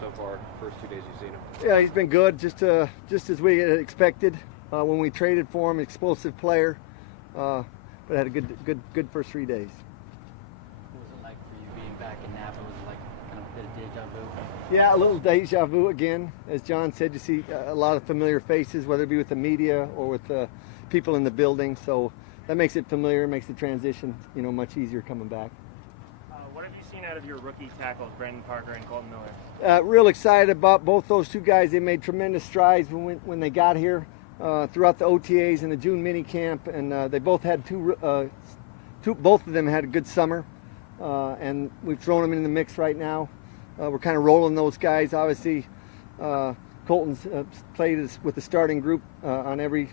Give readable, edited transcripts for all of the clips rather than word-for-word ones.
so far, first 2 days you've seen him? Yeah, he's been good, just as we had expected when we traded for him. Explosive player, but had a good first 3 days. What was it like for you being back in Napa? Was it like kind of a bit of deja vu? Yeah, a little deja vu again. As John said, you see a lot of familiar faces, whether it be with the media or with people in the building. So that makes it familiar, makes the transition, much easier coming back. What have you seen out of your rookie tackles, Brandon Parker and Colton Miller? Real excited about both those two guys. They made tremendous strides when they got here throughout the OTAs and the June mini camp, and they both had both of them had a good summer, and we've thrown them in the mix right now. We're kind of rolling those guys. Obviously, Colton's played with the starting group on every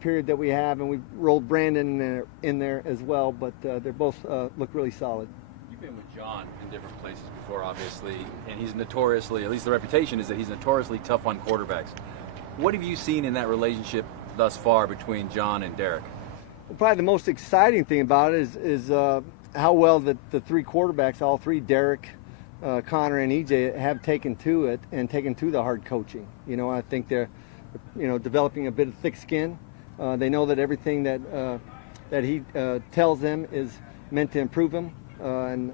period that we have, and we've rolled Brandon in there as well. But they both look really solid. You've been with John in different places before, obviously, and he's notoriously, at least the reputation is that he's notoriously tough on quarterbacks. What have you seen in that relationship thus far between John and Derek? Well, probably the most exciting thing about it is how well the three quarterbacks, all three, Derek, Connor, and EJ, have taken to it and taken to the hard coaching. I think they're, developing a bit of thick skin. They know that everything that he tells them is meant to improve them, and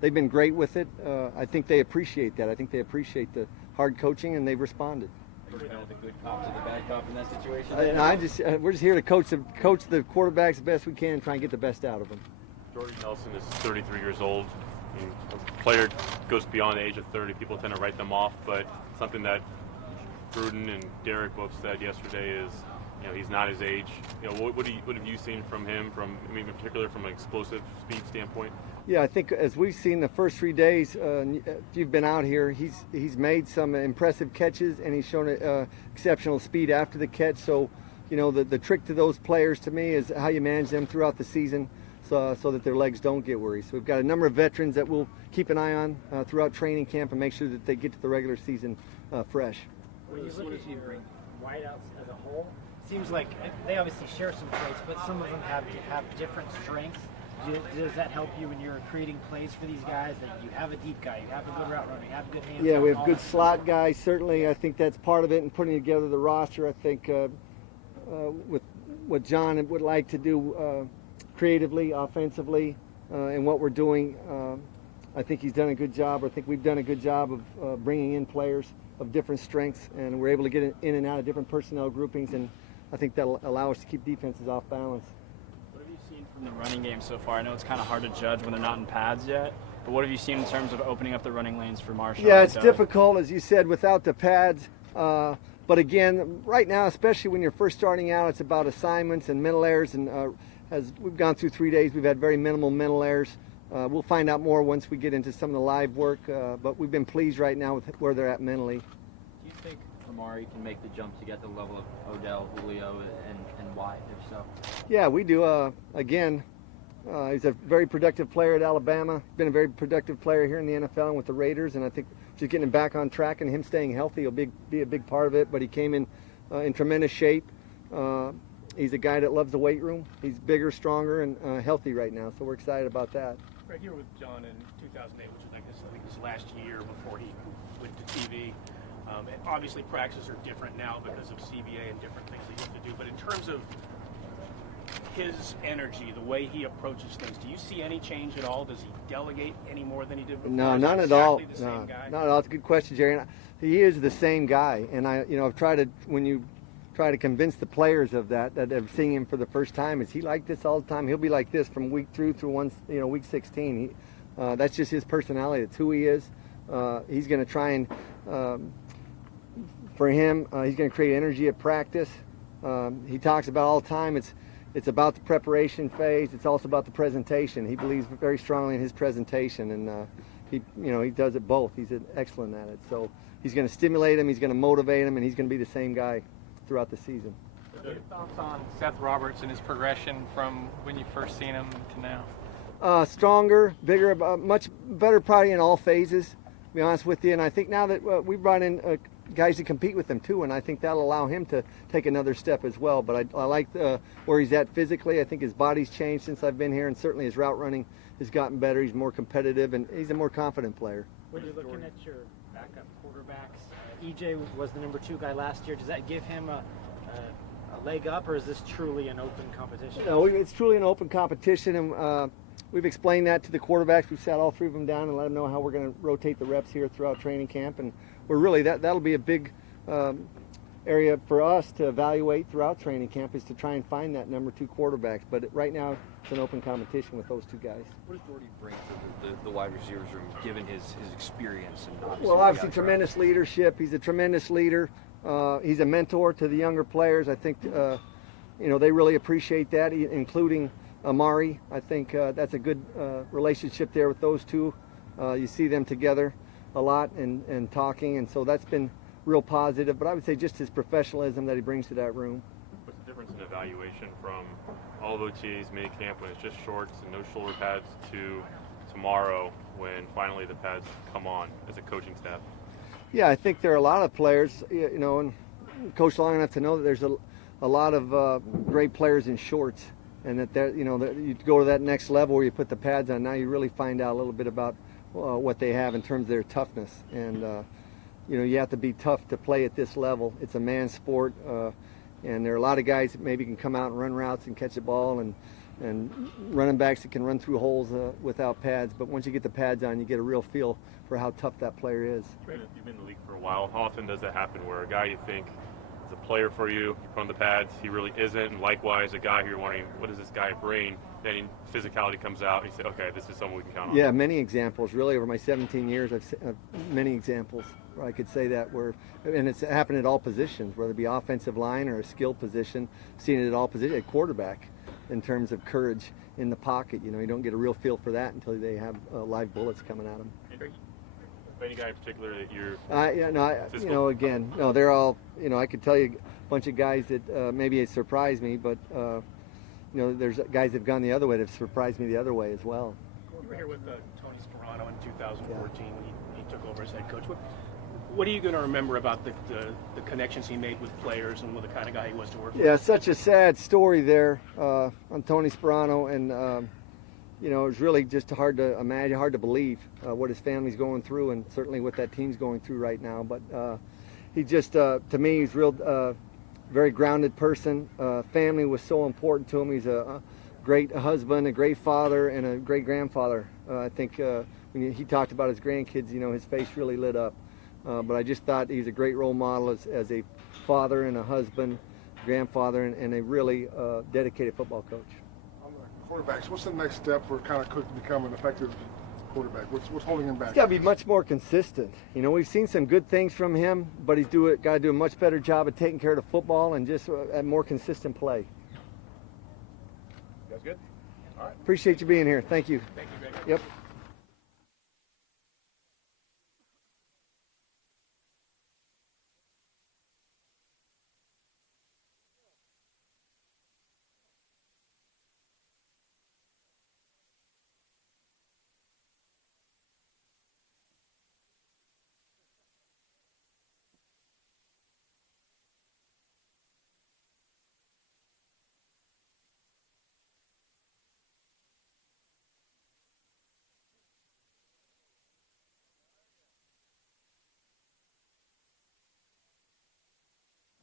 they've been great with it. I think they appreciate that. I think they appreciate the hard coaching, and they've responded. Are you the good cop to the bad cop in that situation? We're just here to coach the quarterbacks the best we can and try and get the best out of them. Jordy Nelson is 33 years old. I mean, a player goes beyond the age of 30. People tend to write them off, but something that Gruden and Derek both said yesterday is, he's not his age. What have you seen from him, in particular from an explosive speed standpoint? Yeah, I think as we've seen the first 3 days, if you've been out here, he's made some impressive catches, and he's shown exceptional speed after the catch. So, the trick to those players to me is how you manage them throughout the season, so that their legs don't get worried. So we've got a number of veterans that we'll keep an eye on throughout training camp and make sure that they get to the regular season fresh. When you look at your wideouts as a whole, seems like they obviously share some traits, but some of them have different strengths. Does that help you when you're creating plays for these guys, that you have a deep guy, you have a good route runner, you have good hands? Yeah, we have good slot guys. Certainly, I think that's part of it in putting together the roster. I think with what John would like to do creatively, offensively, and what we're doing, I think he's done a good job. I think we've done a good job of bringing in players of different strengths, and we're able to get in and out of different personnel groupings, and I think that'll allow us to keep defenses off balance. What have you seen from the running game so far? I know it's kind of hard to judge when they're not in pads yet, but what have you seen in terms of opening up the running lanes for Marshall? Yeah, it's difficult, as you said, without the pads. But again, right now, especially when you're first starting out, it's about assignments and mental errors. And as we've gone through 3 days, we've had very minimal mental errors. We'll find out more once we get into some of the live work. But we've been pleased right now with where they're at mentally. Do you think Amari can make the jump to get the level of Odell, Julio, and why, if so? Yeah, we do. Again, he's a very productive player at Alabama. Been a very productive player here in the NFL and with the Raiders, and I think just getting him back on track and him staying healthy will be a big part of it. But he came in tremendous shape. He's a guy that loves the weight room. He's bigger, stronger, and healthy right now, so we're excited about that. Greg, you were with John in 2008, which was, I think his last year before he went to TV. And obviously, practices are different now because of CBA and different things he used to do. But in terms of his energy, the way he approaches things, do you see any change at all? Does he delegate any more than he did before? No, none at all. No, not at all. It's a good question, Jerry. He is the same guy, and I've tried to, when you try to convince the players of that have seen him for the first time, is he like this all the time? He'll be like this from week through week 16. That's just his personality. That's who he is. He's going to try and, for him, he's going to create energy at practice. He talks about all the time. It's about the preparation phase. It's also about the presentation. He believes very strongly in his presentation, and he does it both. He's excellent at it. So he's going to stimulate him. He's going to motivate him, and he's going to be the same guy throughout the season. What are your thoughts on Seth Roberts and his progression from when you first seen him to now? Stronger, bigger, much better probably in all phases, to be honest with you. And I think now that we brought in guys to compete with him too, and I think that'll allow him to take another step as well. But I like where he's at physically. I think his body's changed since I've been here, and certainly his route running has gotten better. He's more competitive, and he's a more confident player. When you're looking at your backup quarterbacks. EJ was the number 2 guy last year. Does that give him a leg up, or is this truly an open competition? No, it's truly an open competition, and we've explained that to the quarterbacks. We've sat all 3 of them down and let them know how we're going to rotate the reps here throughout training camp, and we're really that'll be a big area for us to evaluate throughout training camp, is to try and find that number 2 quarterbacks. But right now, it's an open competition with those 2 guys. What does Doherty bring to the wide receivers room, given his experience? And Well, obviously tremendous leadership. He's a tremendous leader. He's a mentor to the younger players. I think they really appreciate that, including Amari. I think that's a good relationship there with those 2. You see them together a lot and talking, and so that's been real positive. But I would say just his professionalism that he brings to that room. What's the difference in evaluation from all of OTA's minicamp when it's just shorts and no shoulder pads to tomorrow when finally the pads come on as a coaching staff? Yeah, I think there are a lot of players, and coached long enough to know that there's a lot of great players in shorts, and that you go to that next level where you put the pads on. Now you really find out a little bit about what they have in terms of their toughness, and you have to be tough to play at this level. It's a man's sport, and there are a lot of guys that maybe can come out and run routes and catch a ball, and running backs that can run through holes without pads. But once you get the pads on, you get a real feel for how tough that player is. You've been in the league for a while. How often does that happen where a guy you think is a player for you put on the pads, he really isn't, and likewise a guy who you're wondering, what does this guy bring? Then physicality comes out, and you say, okay, this is someone we can count on. Yeah, many examples. Really, over my 17 years, I've many examples where I could say that, and it's happened at all positions, whether it be offensive line or a skill position. Seen it at all positions, at quarterback, in terms of courage in the pocket. You don't get a real feel for that until they have live bullets coming at them. Any guy in particular that you're again, they're all, I could tell you a bunch of guys that maybe it surprised me, but there's guys that have gone the other way that have surprised me the other way as well. You were here with Tony Sperano in 2014 when he took over as head coach. What are you going to remember about the connections he made with players and what the kind of guy he was to work with? Yeah, such a sad story there on Tony Sperano, and it was really just hard to imagine, hard to believe what his family's going through, and certainly what that team's going through right now. But he just, to me, he's real, very grounded person. Family was so important to him. He's a great husband, a great father, and a great grandfather. I think when he talked about his grandkids, his face really lit up. But I just thought he's a great role model as a father and a husband, grandfather, and a really dedicated football coach. On the quarterbacks, what's the next step for kind of Cook to become an effective quarterback? What's holding him back? He's got to be much more consistent. We've seen some good things from him, but he's got to do a much better job of taking care of the football and just a more consistent play. That's good. All right. Appreciate you being here. Thank you. Thank you, Greg. Yep.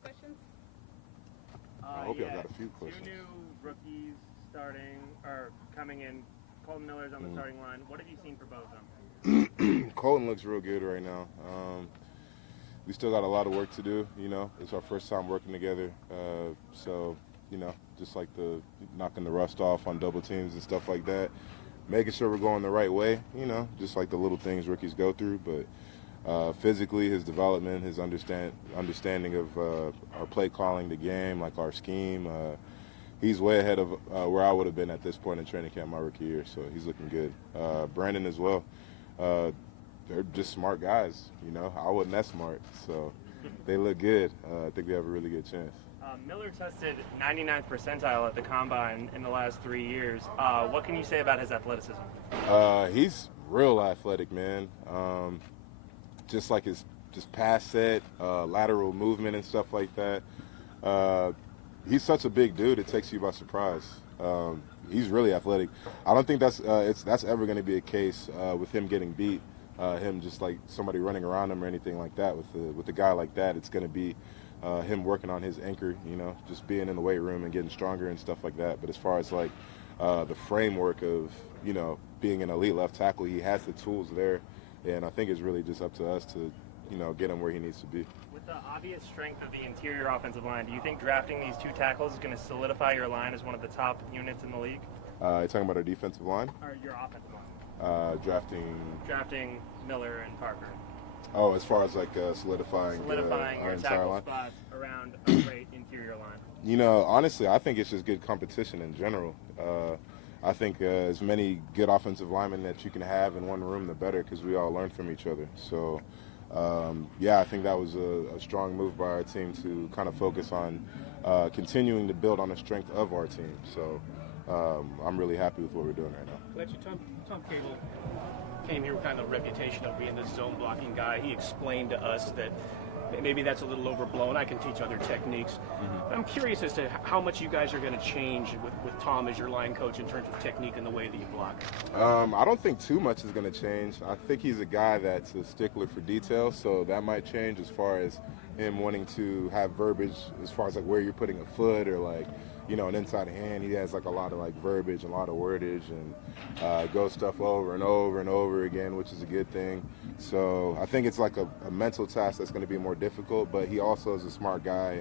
Questions? I hope y'all got a few questions. 2 new rookies starting or coming in. Colton Miller's on the starting line. What have you seen for both of them? Colton looks real good right now. We still got a lot of work to do. It's our first time working together. So just like knocking the rust off on double teams and stuff like that. Making sure we're going the right way. Just like the little things rookies go through, but. Physically, his development, his understanding of our play calling, the game, like our scheme, he's way ahead of where I would have been at this point in training camp my rookie year, so he's looking good. Brandon as well. They're just smart guys, I wasn't that smart, so they look good. I think we have a really good chance. Miller tested 99th percentile at the Combine in the last 3 years. What can you say about his athleticism? He's real athletic, man. Just like his pass set, lateral movement and stuff like that. He's such a big dude, it takes you by surprise. He's really athletic. I don't think that's ever going to be a case with him getting beat him just like somebody running around him or anything like that. With a guy like that, it's going to be him working on his anchor, just being in the weight room and getting stronger and stuff like that. But as far as like the framework of, being an elite left tackle, he has the tools there. And I think it's really just up to us to, get him where he needs to be. With the obvious strength of the interior offensive line, do you think drafting these 2 tackles is going to solidify your line as one of the top units in the league? You're talking about our defensive line? Or your offensive line? Drafting Miller and Parker. Oh, as far as like solidifying your entire tackle line? spots around a great interior line. Honestly, I think it's just good competition in general. I think as many good offensive linemen that you can have in one room, the better, because we all learn from each other. So, I think that was a strong move by our team to kind of focus on continuing to build on the strength of our team. So, I'm really happy with what we're doing right now. Kelechi, Tom Cable came here with kind of a reputation of being this zone blocking guy. He explained to us that maybe that's a little overblown. I can teach other techniques. Mm-hmm. I'm curious as to how much you guys are going to change with Tom as your line coach in terms of technique and the way that you block. I don't think too much is going to change. I think he's a guy that's a stickler for detail, so that might change as far as him wanting to have verbiage as far as like where you're putting a foot or like, an inside hand. He has like a lot of like verbiage, a lot of wordage, and goes stuff over and over and over again, which is a good thing. So I think it's like a mental task that's going to be more difficult, but he also is a smart guy,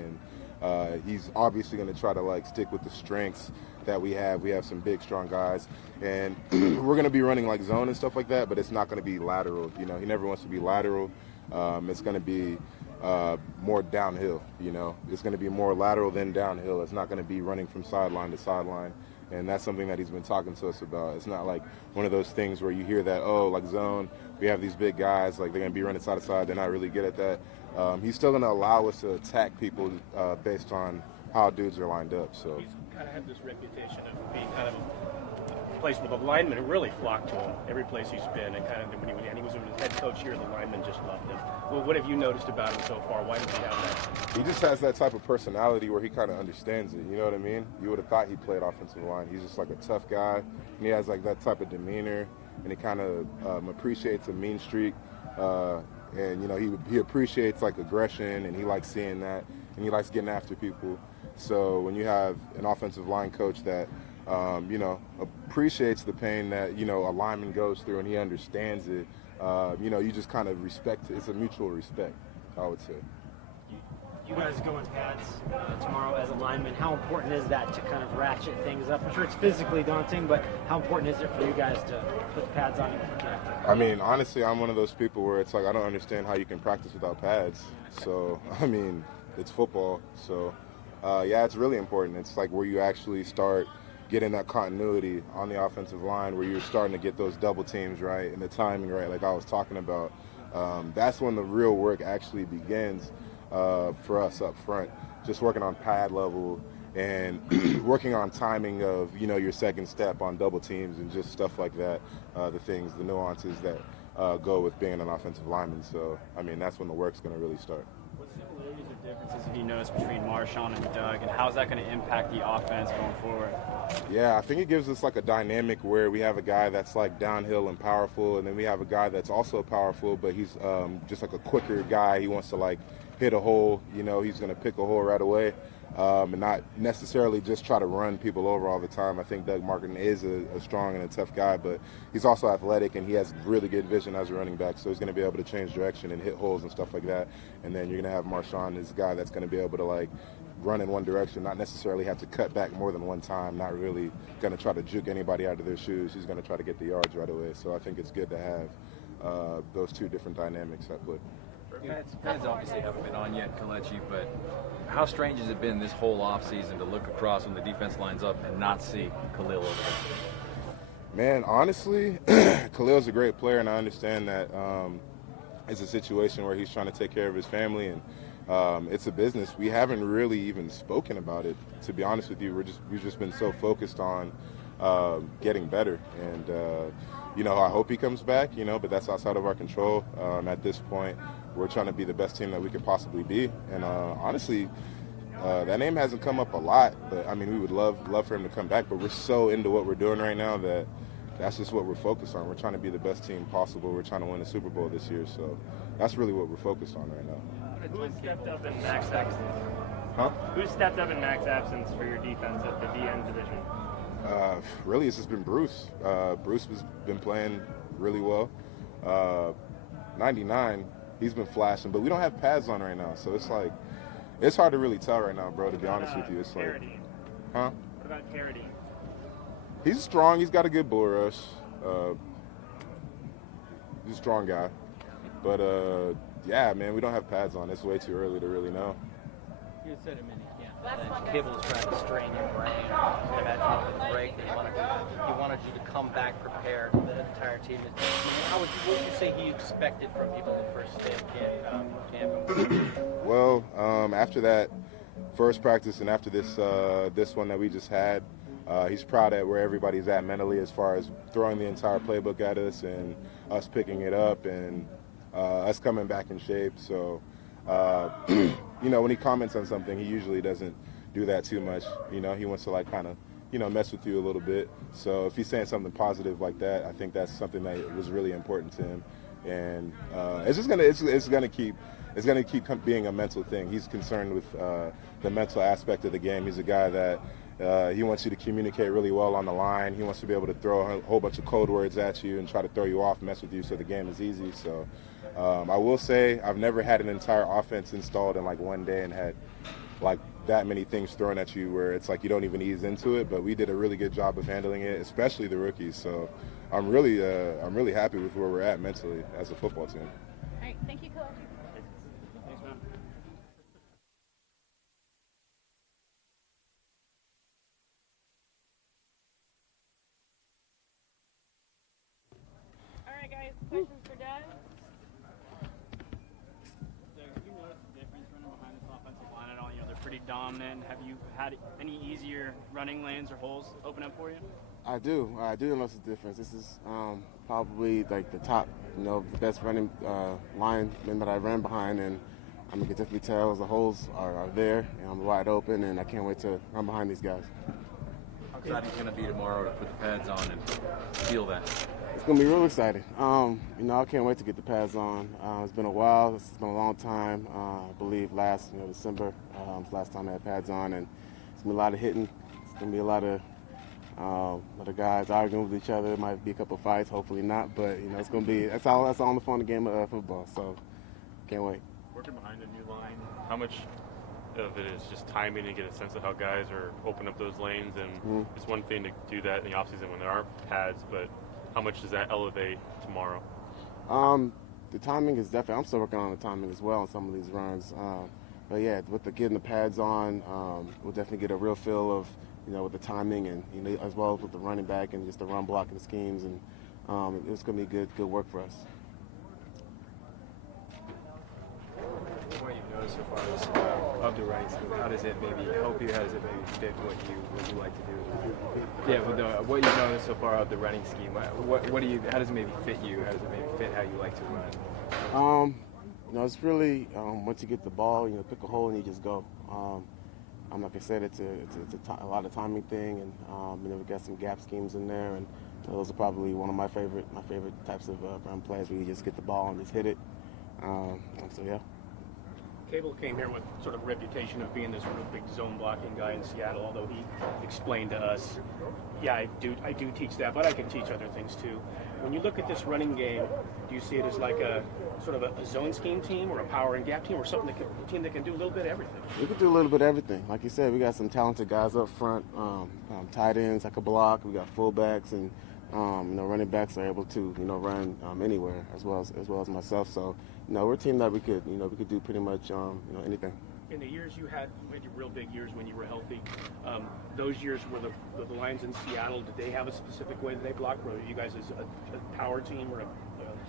and he's obviously going to try to like stick with the strengths that we have. We have some big, strong guys, and we're going to be running like zone and stuff like that, but it's not going to be lateral. He never wants to be lateral. It's going to be more downhill, It's going to be more lateral than downhill. It's not going to be running from sideline to sideline, and that's something that he's been talking to us about. It's not like one of those things where you hear that, like zone, we have these big guys, like they're going to be running side to side. They're not really good at that. He's still going to allow us to attack people based on how dudes are lined up. So he's kind of had this reputation of being kind of a place where the linemen really flocked to him every place he's been, and kind of when he was a head coach here, the linemen just loved him. Well, what have you noticed about him so far? Why does he have that? He just has that type of personality where he kind of understands it. You know what I mean? You would have thought he played offensive line. He's just like a tough guy, and he has like that type of demeanor, and he kind of appreciates a mean streak, and he appreciates like aggression, and he likes seeing that, and he likes getting after people. So when you have an offensive line coach that appreciates the pain that, a lineman goes through, and he understands it, you just kind of respect it. It's a mutual respect, I would say. You guys go in pads tomorrow as a lineman. How important is that to kind of ratchet things up? I'm sure it's physically daunting, but how important is it for you guys to put the pads on and protect? I mean, honestly, I'm one of those people where it's like I don't understand how you can practice without pads. So, I mean, it's football. So, it's really important. It's like where you actually start getting that continuity on the offensive line, where you're starting to get those double teams right and the timing right, like I was talking about. That's when the real work actually begins for us up front, just working on pad level and working on timing of, your second step on double teams and just stuff like that, the nuances that go with being an offensive lineman. So, I mean, that's when the work's going to really start. What similarities or differences have you noticed between Marshawn and Doug, and how's that going to impact the offense going forward? Yeah, I think it gives us like a dynamic where we have a guy that's like downhill and powerful, and then we have a guy that's also powerful, but he's just like a quicker guy. He wants to like hit a hole, he's going to pick a hole right away, and not necessarily just try to run people over all the time. I think Doug Martin is a strong and a tough guy, but he's also athletic, and he has really good vision as a running back, so he's going to be able to change direction and hit holes and stuff like that. And then you're going to have Marshawn as a guy that's going to be able to like run in one direction, not necessarily have to cut back more than one time, not really going to try to juke anybody out of their shoes. He's going to try to get the yards right away. So I think it's good to have those two different dynamics at play. Pads obviously haven't been on yet, Kelechi, but how strange has it been this whole offseason to look across when the defense lines up and not see Khalil over there? Man, honestly, Khalil's a great player, and I understand that it's a situation where he's trying to take care of his family, and it's a business. We haven't really even spoken about it, to be honest with you. We've just been so focused on getting better, and I hope he comes back, but that's outside of our control. At this point, we're trying to be the best team that we could possibly be, and honestly, that name hasn't come up a lot, but I mean, we would love for him to come back, but we're so into what we're doing right now that that's just what we're focused on. We're trying to be the best team possible. We're trying to win the Super Bowl this year, so that's really what we're focused on right now. Who stepped up in Mac's absence? Huh? Who stepped up in Mac's absence for your defense at the DN position? Really, it's just been Bruce. Bruce has been playing really well. 99, he's been flashing, but we don't have pads on right now, so it's like, it's hard to really tell right now, bro, to be honest with you. It's like, huh? What about Kelechi? He's strong. He's got a good bull rush. He's a strong guy. But, yeah, man, we don't have pads on. It's way too early to really know. You said a minute, yeah. Cable's trying to strain your brain. I imagine with the break, he wanted you to come back prepared, the entire team. What would you say he expected from people in the first day of camp? Well, after that first practice and after this one that we just had, he's proud at where everybody's at mentally as far as throwing the entire playbook at us and us picking it up and us coming back in shape. So, you know, when he comments on something, he usually doesn't do that too much. You know, he wants to like kind of, you know, mess with you a little bit. So if he's saying something positive like that, I think that's something that was really important to him. And it's gonna keep being a mental thing. He's concerned with the mental aspect of the game. He's a guy that he wants you to communicate really well on the line. He wants to be able to throw a whole bunch of code words at you and try to throw you off, mess with you so the game is easy. So I will say I've never had an entire offense installed in like one day and had like that many things thrown at you where it's like you don't even ease into it. But we did a really good job of handling it, especially the rookies. So I'm really happy with where we're at mentally as a football team. All right, thank you, Kelechi. Thanks, man. All right, guys, questions for Dad? So have you noticed the difference running behind this offensive line at all? You know, they're pretty dominant. Have you had any easier running lanes or holes open up for you? I do notice the difference. This is probably like the top, you know, the best running lineman that I ran behind, and I mean, you can definitely tell the holes are there, and I'm wide open, and I can't wait to run behind these guys. How excited he's going to be tomorrow to put the pads on and feel that? It's going to be real exciting. You know, I can't wait to get the pads on. It's been a while. It's been a long time. I believe last, December, last time I had pads on, and it's going to be a lot of hitting. It's going to be a lot of guys arguing with each other. It might be a couple fights, hopefully not, but you know, it's going to be that's all the fun of the game of football. So can't wait. Working behind a new line, how much of it is just timing to get a sense of how guys are opening up those lanes? And it's one thing to do that in the offseason when there aren't pads, but how much does that elevate tomorrow? The timing is definitely. I'm still working on the timing as well on some of these runs. But yeah, with getting the pads on, we'll definitely get a real feel of, you know, with the timing and, you know, as well as with the running back and just the run blocking schemes, and it's going to be good work for us. What you've noticed so far of the running scheme, how does it maybe help you? How does it maybe fit what you like to do? Yeah, with what you've noticed so far of the running scheme, how does it maybe fit you? How does it maybe fit how you like to run? You know, it's really once you get the ball, you know, pick a hole and you just go. Like I said, it's a lot of timing thing, and you know, we got some gap schemes in there, and those are probably one of my favorite types of run plays where you just get the ball and just hit it. So yeah. Cable came here with sort of a reputation of being this real big zone blocking guy in Seattle, although he explained to us, yeah, I do teach that, but I can teach other things too. When you look at this running game, do you see it as like a sort of a zone scheme team or a power and gap team or something a team that can do a little bit of everything? We can do a little bit of everything. Like you said, we got some talented guys up front, tight ends that can block. We got fullbacks, and you know, running backs are able to, you know, run anywhere as well as myself. So, you know, we're a team that we could do pretty much, you know, anything. In the years you had your real big years when you were healthy, those years were the Lions in Seattle, did they have a specific way that they blocked? Were you guys as a power team or a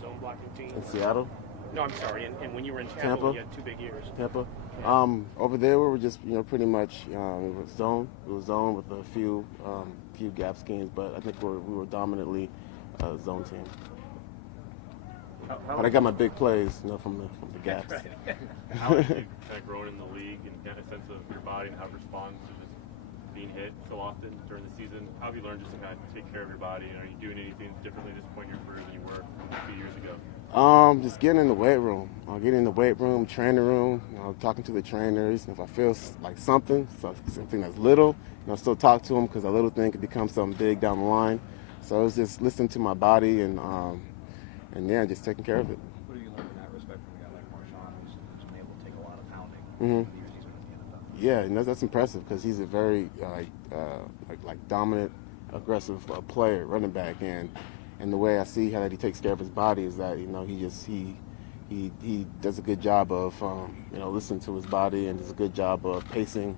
zone blocking team? In Seattle? No, I'm sorry. And when you were in Tampa, you had 2 big years. Tampa. Yeah. Over there, we were just, you know, pretty much it was zone. It was zone with a few gap schemes, but I think we were dominantly a zone team. But I got my big plays, you know, from the gaps. How have you kind of grown in the league and get a sense of your body and how it responds to just being hit so often during the season. How have you learned just to kind of take care of your body? And are you doing anything differently at this point in your career than you were a few years ago? Just getting in the weight room. Getting in the weight room, training room, talking to the trainers. If I feel like something that's little, still talk to them because a little thing could become something big down the line. So it's just listening to my body and yeah, just taking care of it. What have you learned in that respect from a guy like Marshawn, who's been able to take a lot of pounding Mm-hmm. for the years he's been at the NFL? Yeah, that's impressive because he's a very dominant, aggressive player, running back, and the way I see how that he takes care of his body is that he does a good job of listening to his body and does a good job of pacing.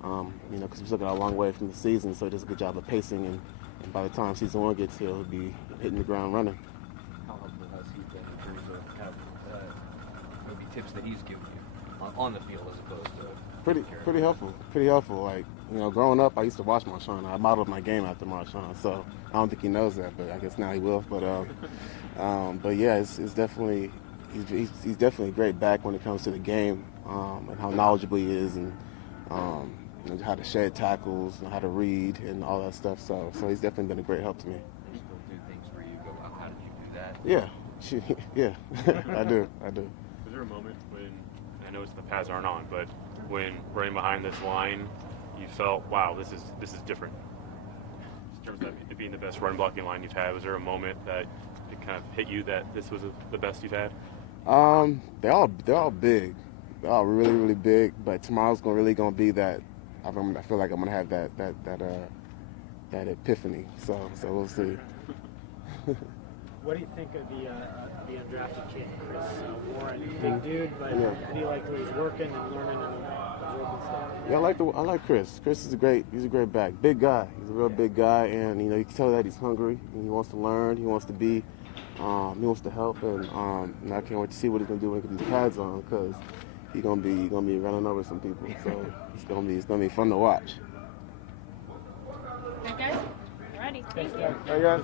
Because we're looking a long way from the season, so he does a good job of pacing, and by the time season 1 gets here, he'll be hitting the ground running. How helpful has he been in terms of maybe tips that he's given you on the field as opposed to Pretty helpful. Like, growing up, I used to watch Marshawn. I modeled my game after Marshawn, so I don't think he knows that, but I guess now he will. But yeah, it's definitely he's definitely a great back when it comes to the game and how knowledgeable he is and how to shed tackles and how to read and all that stuff. So he's definitely been a great help to me. Does he still do things where you go, wow, how did you do that? Yeah, I do. Was there a moment when, I know the pads aren't on, but when running behind this line, you felt, wow, this is different? In terms of it being the best run blocking line you've had, was there a moment that it kind of hit you that this was the best you've had? They're all big. They're all really, really big. But tomorrow's really gonna be that. I feel like I'm gonna have that epiphany. So we'll see. What do you think of the undrafted kid, Chris Warren? Big dude, but how do you like the way he's working and learning and absorbing stuff? Yeah, I like Chris. Chris is he's a great back. Big guy. He's a real big guy, and you can tell that he's hungry and he wants to learn. He wants to be. He wants to help, and I can't wait to see what he's gonna do when he gets his pads on, because he's gonna be running over some people. So it's gonna be fun to watch. Good guys, ready. Thank you. Hey guys.